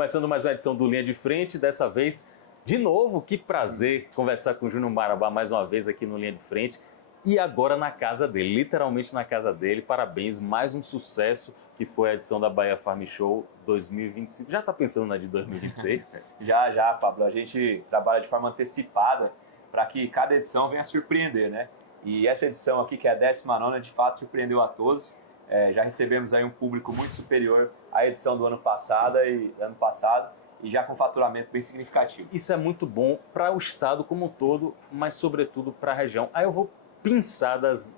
Começando mais uma edição do Linha de Frente, dessa vez, de novo, que prazer conversar com o Júnior Marabá mais uma vez aqui no Linha de Frente e agora na casa dele, literalmente na casa dele. Parabéns, mais um sucesso que foi a edição da Bahia Farm Show 2025. Já está pensando na de 2026? Já, Pablo. A gente trabalha de forma antecipada para que cada edição venha surpreender, né? E essa edição aqui, que é a 19ª, de fato surpreendeu a todos. Já recebemos aí um público muito superior à edição do ano passado e já com faturamento bem significativo. Isso é muito bom para o estado como um todo, mas sobretudo para a região. Aí eu vou pensar dos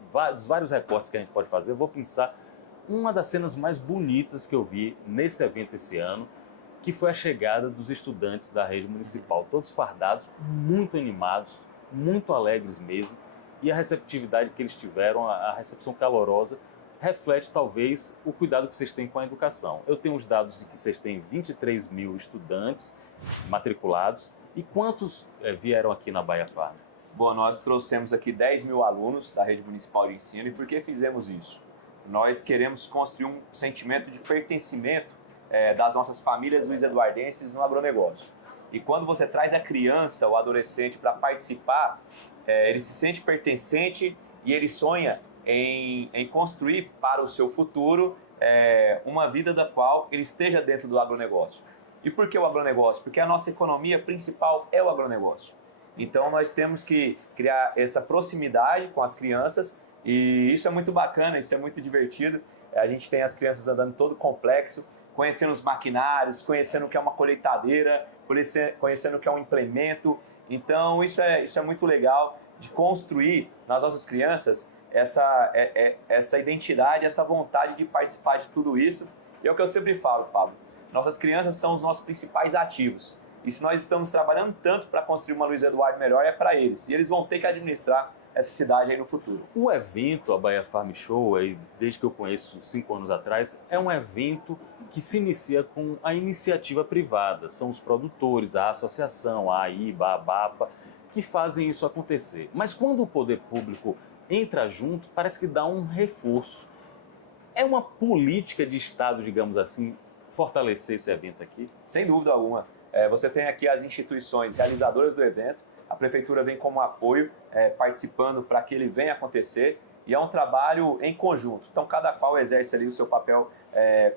vários recortes que a gente pode fazer, eu vou pensar uma das cenas mais bonitas que eu vi nesse evento esse ano, que foi a chegada dos estudantes da rede municipal, todos fardados, muito animados, muito alegres mesmo, e a receptividade que eles tiveram, a recepção calorosa, reflete talvez o cuidado que vocês têm com a educação. Eu tenho os dados de que vocês têm 23 mil estudantes matriculados. E quantos vieram aqui na Bahia Farm? Bom, nós trouxemos aqui 10 mil alunos da rede municipal de ensino. E por que fizemos isso? Nós queremos construir um sentimento de pertencimento das nossas famílias luiz-eduardenses no agronegócio. E quando você traz a criança ou adolescente para participar, ele se sente pertencente e ele sonha em construir para o seu futuro uma vida da qual ele esteja dentro do agronegócio. E por que o agronegócio? Porque a nossa economia principal é o agronegócio. Então nós temos que criar essa proximidade com as crianças e isso é muito bacana, isso é muito divertido. A gente tem as crianças andando todo complexo, conhecendo os maquinários, conhecendo o que é uma colheitadeira, conhecendo o que é um implemento. Então isso é muito legal de construir nas nossas crianças essa identidade, essa vontade de participar de tudo isso. E é o que eu sempre falo, Pablo, nossas crianças são os nossos principais ativos. E se nós estamos trabalhando tanto para construir uma Luiz Eduardo melhor, é para eles. E eles vão ter que administrar essa cidade aí no futuro. O evento, a Bahia Farm Show, desde que eu conheço 5 anos atrás, é um evento que se inicia com a iniciativa privada. São os produtores, a associação, a AIBA, a ABAPA, que fazem isso acontecer. Mas quando o poder público entra junto, parece que dá um reforço. É uma política de Estado, digamos assim, fortalecer esse evento aqui? Sem dúvida alguma. Você tem aqui as instituições realizadoras do evento, a Prefeitura vem como apoio, participando para que ele venha acontecer, e é um trabalho em conjunto. Então, cada qual exerce ali o seu papel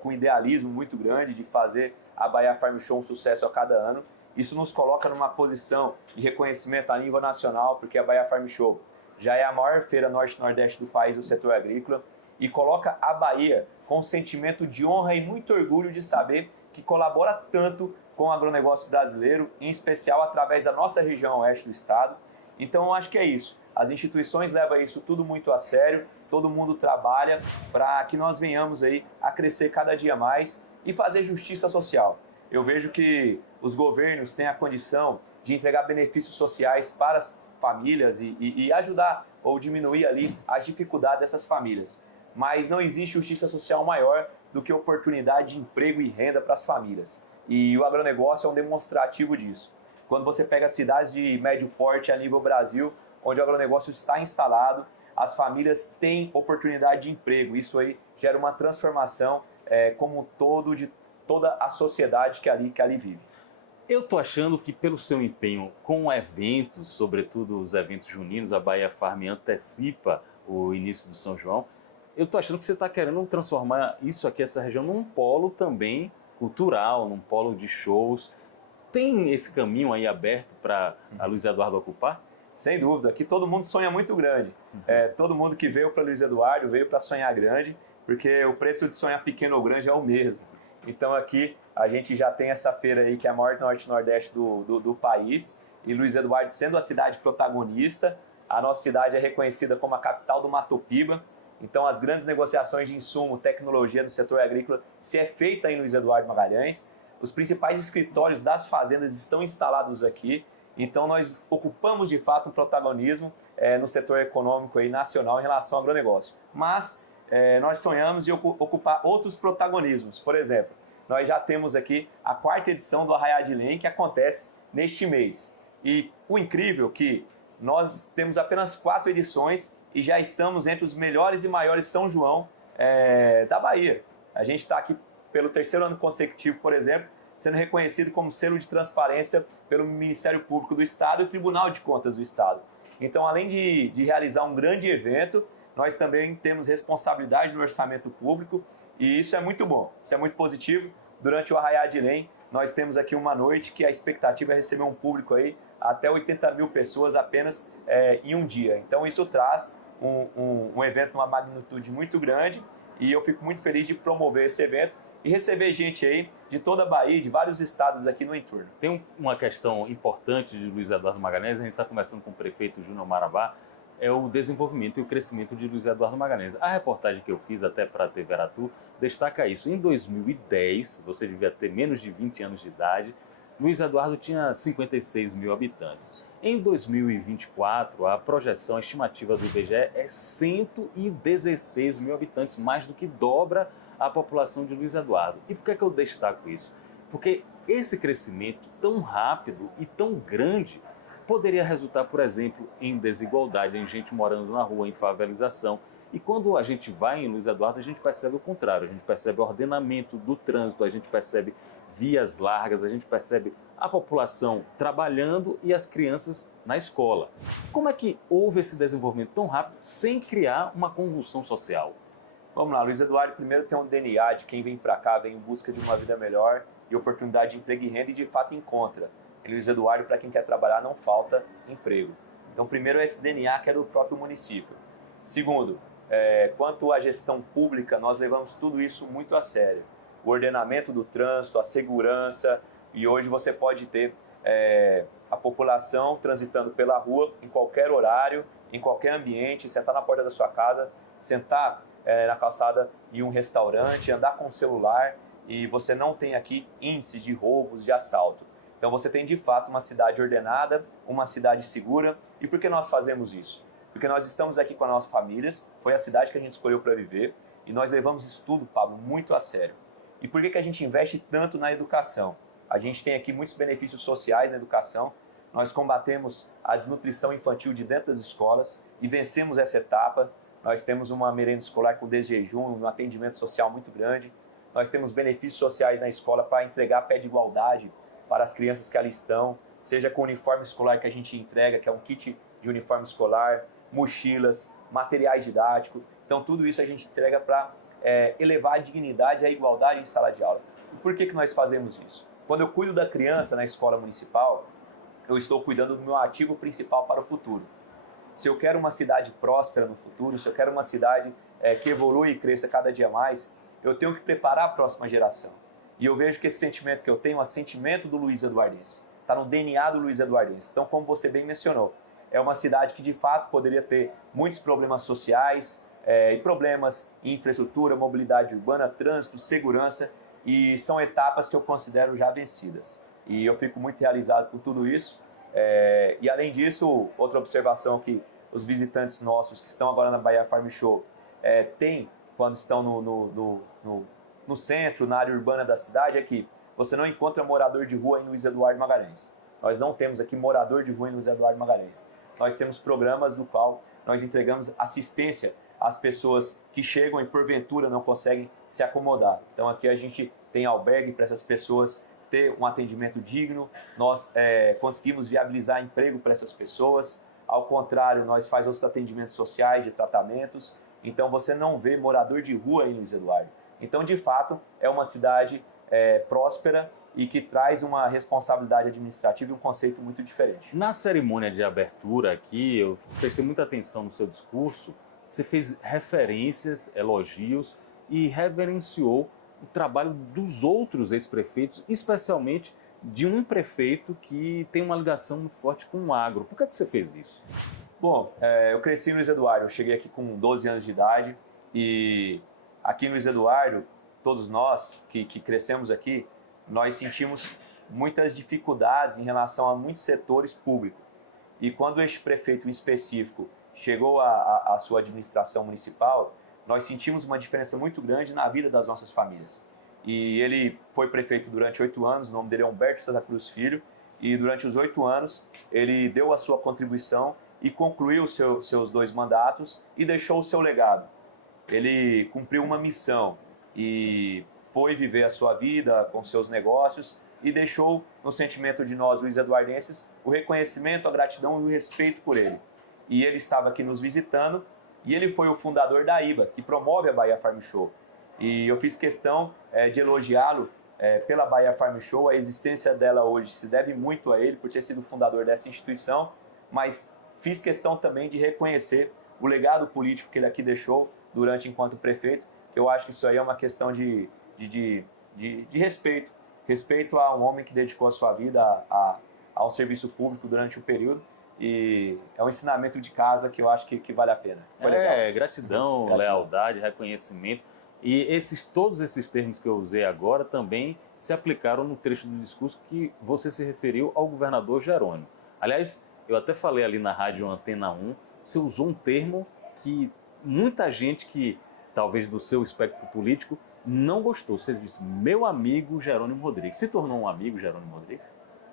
com idealismo muito grande de fazer a Bahia Farm Show um sucesso a cada ano. Isso nos coloca numa posição de reconhecimento a nível nacional, porque a Bahia Farm Show já é a maior feira norte-nordeste do país do setor agrícola e coloca a Bahia com um sentimento de honra e muito orgulho de saber que colabora tanto com o agronegócio brasileiro, em especial através da nossa região oeste do estado. Então eu acho que é isso. As instituições levam isso tudo muito a sério, todo mundo trabalha para que nós venhamos aí a crescer cada dia mais e fazer justiça social. Eu vejo que os governos têm a condição de entregar benefícios sociais para as famílias e ajudar ou diminuir ali as dificuldades dessas famílias. Mas não existe justiça social maior do que oportunidade de emprego e renda para as famílias. E o agronegócio é um demonstrativo disso. Quando você pega cidades de médio porte a nível Brasil, onde o agronegócio está instalado, as famílias têm oportunidade de emprego. Isso aí gera uma transformação como um todo de toda a sociedade que ali vive. Eu estou achando que pelo seu empenho com eventos, sobretudo os eventos juninos, a Bahia Farm antecipa o início do São João, eu estou achando que você está querendo transformar isso aqui, essa região, num polo também cultural, num polo de shows. Tem esse caminho aí aberto para a Luiz Eduardo ocupar? Sem dúvida, aqui todo mundo sonha muito grande. Todo mundo que veio para Luiz Eduardo veio para sonhar grande, porque o preço de sonhar pequeno ou grande é o mesmo. Então aqui a gente já tem essa feira aí que é a maior norte-nordeste do país, e Luiz Eduardo sendo a cidade protagonista, a nossa cidade é reconhecida como a capital do Mato Piba. Então as grandes negociações de insumo, tecnologia do setor agrícola se é feita em Luiz Eduardo Magalhães. Os principais escritórios das fazendas estão instalados aqui. Então nós ocupamos de fato um protagonismo no setor econômico aí, nacional em relação ao agronegócio. Mas nós sonhamos de ocupar outros protagonismos. Por exemplo, nós já temos aqui a 4ª edição do Arraiá de Lenha, que acontece neste mês. E o incrível é que nós temos apenas 4 edições e já estamos entre os melhores e maiores São João da Bahia. A gente está aqui pelo 3º ano consecutivo, por exemplo, sendo reconhecido como selo de transparência pelo Ministério Público do Estado e o Tribunal de Contas do Estado. Então, além de realizar um grande evento, nós também temos responsabilidade no orçamento público e isso é muito bom, isso é muito positivo. Durante o Arraiá de Irém, nós temos aqui uma noite que a expectativa é receber um público aí até 80 mil pessoas apenas em um dia. Então, isso traz um evento de uma magnitude muito grande e eu fico muito feliz de promover esse evento e receber gente aí de toda a Bahia, de vários estados aqui no entorno. Tem uma questão importante de Luiz Eduardo Magalhães, a gente está conversando com o prefeito Júnior Marabá, é o desenvolvimento e o crescimento de Luiz Eduardo Magalhães. A reportagem que eu fiz até para a TV Aratu destaca isso. Em 2010, você devia ter menos de 20 anos de idade, Luiz Eduardo tinha 56 mil habitantes. Em 2024, a projeção, a estimativa do IBGE é 116 mil habitantes, mais do que dobra a população de Luiz Eduardo. E por que é que eu destaco isso? Porque esse crescimento tão rápido e tão grande poderia resultar, por exemplo, em desigualdade, em gente morando na rua, em favelização. E quando a gente vai em Luiz Eduardo, a gente percebe o contrário. A gente percebe o ordenamento do trânsito, a gente percebe vias largas, a gente percebe a população trabalhando e as crianças na escola. Como é que houve esse desenvolvimento tão rápido sem criar uma convulsão social? Vamos lá, Luiz Eduardo primeiro tem um DNA de quem vem para cá, vem em busca de uma vida melhor e oportunidade de emprego e renda e de fato encontra. Em Luiz Eduardo, para quem quer trabalhar, não falta emprego. Então, primeiro é esse DNA que é do próprio município. Segundo, quanto à gestão pública, nós levamos tudo isso muito a sério. O ordenamento do trânsito, a segurança, e hoje você pode ter a população transitando pela rua em qualquer horário, em qualquer ambiente, sentar na porta da sua casa, sentar na calçada em um restaurante, andar com o celular, e você não tem aqui índice de roubos, de assalto. Então você tem de fato uma cidade ordenada, uma cidade segura. E por que nós fazemos isso? Porque nós estamos aqui com as nossas famílias, foi a cidade que a gente escolheu para viver e nós levamos isso tudo, Pablo, muito a sério. E por que a gente investe tanto na educação? A gente tem aqui muitos benefícios sociais na educação, nós combatemos a desnutrição infantil de dentro das escolas e vencemos essa etapa. Nós temos uma merenda escolar com desjejum, um atendimento social muito grande. Nós temos benefícios sociais na escola para entregar pé de igualdade para as crianças que ali estão, seja com o uniforme escolar que a gente entrega, que é um kit de uniforme escolar, mochilas, materiais didáticos. Então, tudo isso a gente entrega para elevar a dignidade e a igualdade em sala de aula. E por que nós fazemos isso? Quando eu cuido da criança na escola municipal, eu estou cuidando do meu ativo principal para o futuro. Se eu quero uma cidade próspera no futuro, se eu quero uma cidade que evolui e cresça cada dia mais, eu tenho que preparar a próxima geração. E eu vejo que esse sentimento que eu tenho é um sentimento do Luiz Eduardense. Está no DNA do Luiz Eduardense. Então, como você bem mencionou, é uma cidade que de fato poderia ter muitos problemas sociais e problemas em infraestrutura, mobilidade urbana, trânsito, segurança, e são etapas que eu considero já vencidas. E eu fico muito realizado com tudo isso. E além disso, outra observação que os visitantes nossos que estão agora na Bahia Farm Show têm quando estão no centro, na área urbana da cidade, é que você não encontra morador de rua em Luiz Eduardo Magalhães. Nós não temos aqui morador de rua em Luiz Eduardo Magalhães. Nós temos programas no qual nós entregamos assistência às pessoas que chegam e porventura não conseguem se acomodar. Então aqui a gente tem albergue para essas pessoas ter um atendimento digno, nós conseguimos viabilizar emprego para essas pessoas. Ao contrário, nós fazemos outros atendimentos sociais, de tratamentos. Então você não vê morador de rua em Luiz Eduardo. Então, de fato, é uma cidade próspera e que traz uma responsabilidade administrativa e um conceito muito diferente. Na cerimônia de abertura aqui, eu prestei muita atenção no seu discurso, você fez referências, elogios e reverenciou o trabalho dos outros ex-prefeitos, especialmente de um prefeito que tem uma ligação muito forte com o agro. Por que você fez isso? Bom, eu cresci em Luiz Eduardo, eu cheguei aqui com 12 anos de idade e aqui em Luiz Eduardo, todos nós que crescemos aqui, nós sentimos muitas dificuldades em relação a muitos setores públicos. E quando este prefeito em específico chegou à sua administração municipal, nós sentimos uma diferença muito grande na vida das nossas famílias. E ele foi prefeito durante 8 anos, o nome dele é Humberto Santa Cruz Filho, e durante os 8 anos ele deu a sua contribuição e concluiu seus 2 mandatos e deixou o seu legado. Ele cumpriu uma missão e foi viver a sua vida com seus negócios, e deixou no sentimento de nós, Luiz Eduardenses, o reconhecimento, a gratidão e o respeito por ele. E ele estava aqui nos visitando e ele foi o fundador da IBA, que promove a Bahia Farm Show. E eu fiz questão de elogiá-lo pela Bahia Farm Show. A existência dela hoje se deve muito a ele por ter sido fundador dessa instituição, mas fiz questão também de reconhecer o legado político que ele aqui deixou enquanto prefeito. Eu acho que isso aí é uma questão de respeito. Respeito a um homem que dedicou a sua vida ao serviço público durante o período. E é um ensinamento de casa que eu acho que vale a pena. Foi legal. Gratidão, lealdade, reconhecimento. E todos esses termos que eu usei agora também se aplicaram no trecho do discurso que você se referiu ao governador Jerônimo. Aliás, eu até falei ali na rádio Antena 1, você usou um termo que muita gente que, talvez do seu espectro político, não gostou. Você disse, meu amigo Jerônimo Rodrigues. Se tornou um amigo Jerônimo Rodrigues?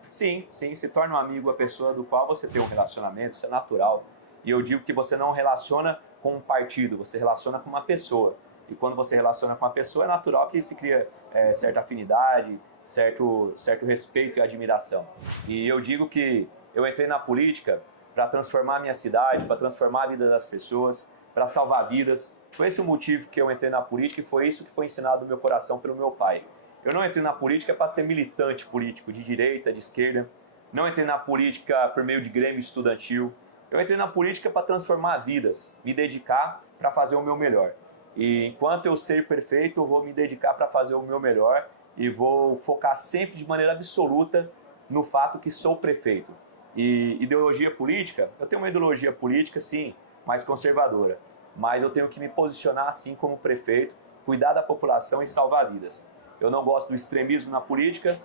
Sim, se torna um amigo a pessoa do qual você tem um relacionamento, isso é natural. E eu digo que você não relaciona com um partido, você relaciona com uma pessoa. E quando você relaciona com uma pessoa, é natural que se cria certa afinidade, certo respeito e admiração. E eu digo que eu entrei na política para transformar a minha cidade, para transformar a vida das pessoas, para salvar vidas. Foi esse o motivo que eu entrei na política e foi isso que foi ensinado no meu coração pelo meu pai. Eu não entrei na política para ser militante político de direita, de esquerda. Não entrei na política por meio de grêmio estudantil. Eu entrei na política para transformar vidas, me dedicar para fazer o meu melhor. E enquanto eu ser perfeito, eu vou me dedicar para fazer o meu melhor e vou focar sempre de maneira absoluta no fato que sou prefeito. E ideologia política, eu tenho uma ideologia política, sim, mais conservadora. Mas eu tenho que me posicionar assim como prefeito, cuidar da população e salvar vidas. Eu não gosto do extremismo na política,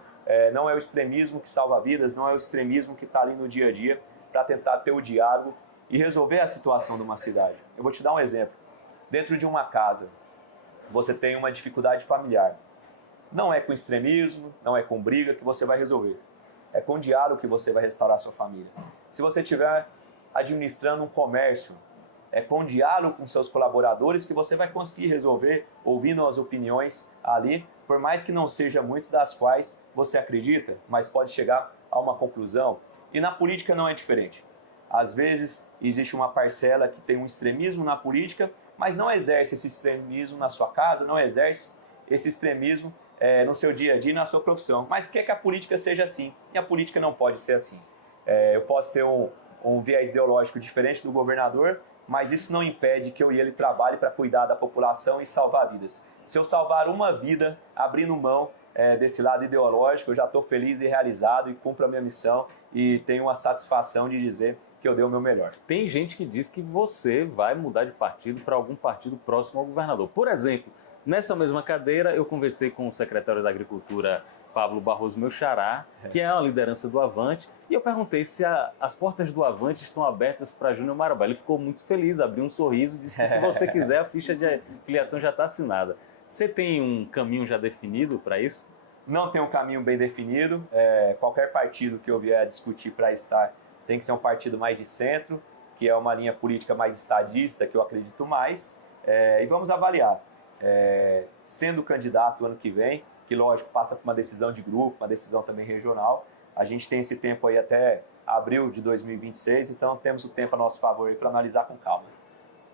não é o extremismo que salva vidas, não é o extremismo que está ali no dia a dia para tentar ter o diálogo e resolver a situação de uma cidade. Eu vou te dar um exemplo. Dentro de uma casa, você tem uma dificuldade familiar. Não é com extremismo, não é com briga que você vai resolver. É com diálogo que você vai restaurar a sua família. Se você estiver administrando um comércio, é com diálogo com seus colaboradores que você vai conseguir resolver, ouvindo as opiniões ali, por mais que não seja muito das quais você acredita, mas pode chegar a uma conclusão. E na política não é diferente. Às vezes existe uma parcela que tem um extremismo na política, mas não exerce esse extremismo na sua casa, não exerce esse extremismo no seu dia a dia, na sua profissão. Mas quer que a política seja assim, e a política não pode ser assim. Eu posso ter um viés ideológico diferente do governador, mas isso não impede que eu e ele trabalhe para cuidar da população e salvar vidas. Se eu salvar uma vida abrindo mão desse lado ideológico, eu já estou feliz e realizado e cumpro a minha missão e tenho a satisfação de dizer que eu dei o meu melhor. Tem gente que diz que você vai mudar de partido para algum partido próximo ao governador. Por exemplo, nessa mesma cadeira eu conversei com o secretário da Agricultura, Pablo Barroso, meu xará, que é a liderança do Avante, e eu perguntei se as portas do Avante estão abertas para Júnior Marabá. Ele ficou muito feliz, abriu um sorriso, disse que se você quiser a ficha de filiação já está assinada. Você tem um caminho já definido para isso? Não tem um caminho bem definido. Qualquer partido que eu vier a discutir para estar tem que ser um partido mais de centro, que é uma linha política mais estadista, que eu acredito mais. E vamos avaliar. Sendo candidato ano que vem, que lógico passa por uma decisão de grupo, uma decisão também regional, a gente tem esse tempo aí até abril de 2026, então temos o tempo a nosso favor para analisar com calma.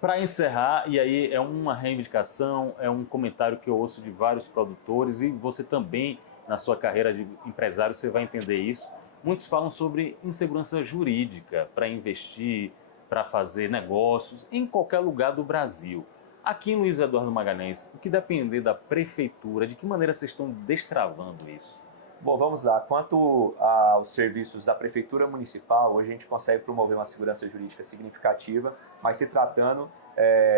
Para encerrar, e aí é uma reivindicação, é um comentário que eu ouço de vários produtores e você também, na sua carreira de empresário, você vai entender isso. Muitos falam sobre insegurança jurídica para investir, para fazer negócios em qualquer lugar do Brasil. Aqui em Luiz Eduardo Magalhães, o que depender da prefeitura, de que maneira vocês estão destravando isso? Bom, vamos lá. Quanto aos serviços da Prefeitura Municipal, hoje a gente consegue promover uma segurança jurídica significativa, mas se tratando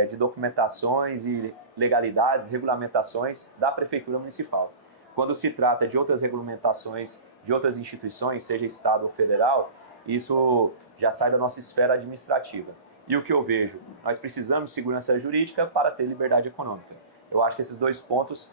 de documentações e legalidades, regulamentações da Prefeitura Municipal. Quando se trata de outras regulamentações de outras instituições, seja Estado ou Federal, isso já sai da nossa esfera administrativa. E o que eu vejo? Nós precisamos de segurança jurídica para ter liberdade econômica. Eu acho que esses dois pontos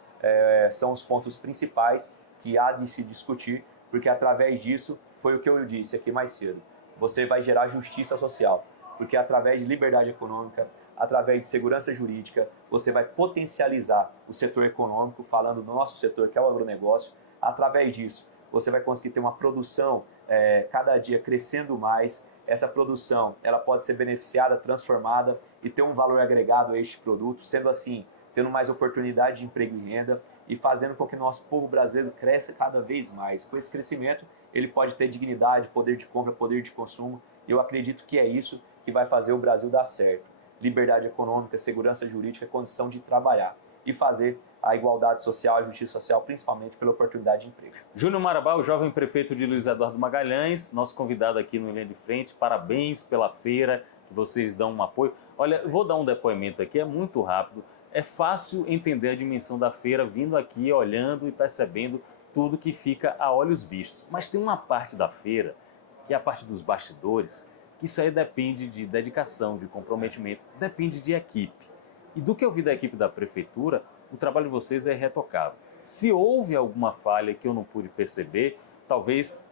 são os pontos principais que há de se discutir, porque através disso, foi o que eu disse aqui mais cedo, você vai gerar justiça social, porque através de liberdade econômica, através de segurança jurídica, você vai potencializar o setor econômico, falando do nosso setor, que é o agronegócio. Através disso, você vai conseguir ter uma produção cada dia crescendo mais. Essa produção ela pode ser beneficiada, transformada e ter um valor agregado a este produto, sendo assim, tendo mais oportunidade de emprego e renda e fazendo com que o nosso povo brasileiro cresça cada vez mais. Com esse crescimento, ele pode ter dignidade, poder de compra, poder de consumo. Eu acredito que é isso que vai fazer o Brasil dar certo. Liberdade econômica, segurança jurídica, condição de trabalhar e fazer a igualdade social, a justiça social, principalmente pela oportunidade de emprego. Júnior Marabá, o jovem prefeito de Luiz Eduardo Magalhães, nosso convidado aqui no Linha de Frente. Parabéns pela feira, que vocês dão um apoio. Olha, eu vou dar um depoimento aqui, é muito rápido. É fácil entender a dimensão da feira vindo aqui, olhando e percebendo tudo que fica a olhos vistos. Mas tem uma parte da feira, que é a parte dos bastidores, que isso aí depende de dedicação, de comprometimento, depende de equipe. E do que eu vi da equipe da prefeitura, o trabalho de vocês é irretocável. Se houve alguma falha que eu não pude perceber, talvez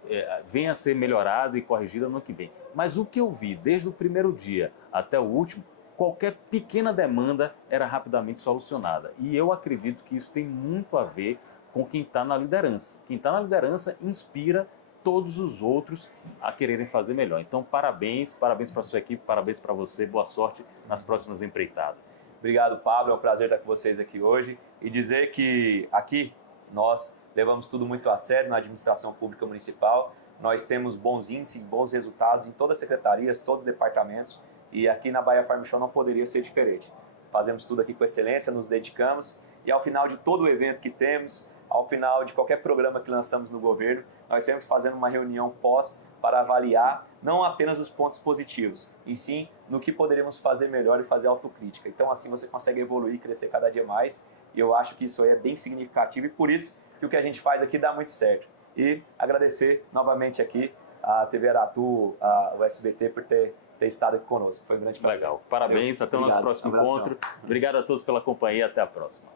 venha a ser melhorado e corrigido no ano que vem. Mas o que eu vi desde o primeiro dia até o último, qualquer pequena demanda era rapidamente solucionada. E eu acredito que isso tem muito a ver com quem está na liderança. Quem está na liderança inspira todos os outros a quererem fazer melhor. Então, parabéns para a sua equipe, parabéns para você, boa sorte nas próximas empreitadas. Obrigado, Pablo, é um prazer estar com vocês aqui hoje e dizer que aqui nós levamos tudo muito a sério na administração pública municipal. Nós temos bons índices, bons resultados em todas as secretarias, todos os departamentos e aqui na Bahia Farm Show não poderia ser diferente. Fazemos tudo aqui com excelência, nos dedicamos e ao final de todo o evento que temos, ao final de qualquer programa que lançamos no governo, nós sempre fazendo uma reunião pós para avaliar não apenas os pontos positivos, e sim no que poderíamos fazer melhor e fazer autocrítica. Então assim você consegue evoluir e crescer cada dia mais, e eu acho que isso aí é bem significativo e por isso que o que a gente faz aqui dá muito certo. E agradecer novamente aqui a TV Aratu, o SBT por ter estado aqui conosco. Foi um grande prazer. Legal. Parabéns, até o nosso próximo encontro. Obrigado a todos pela companhia, até a próxima.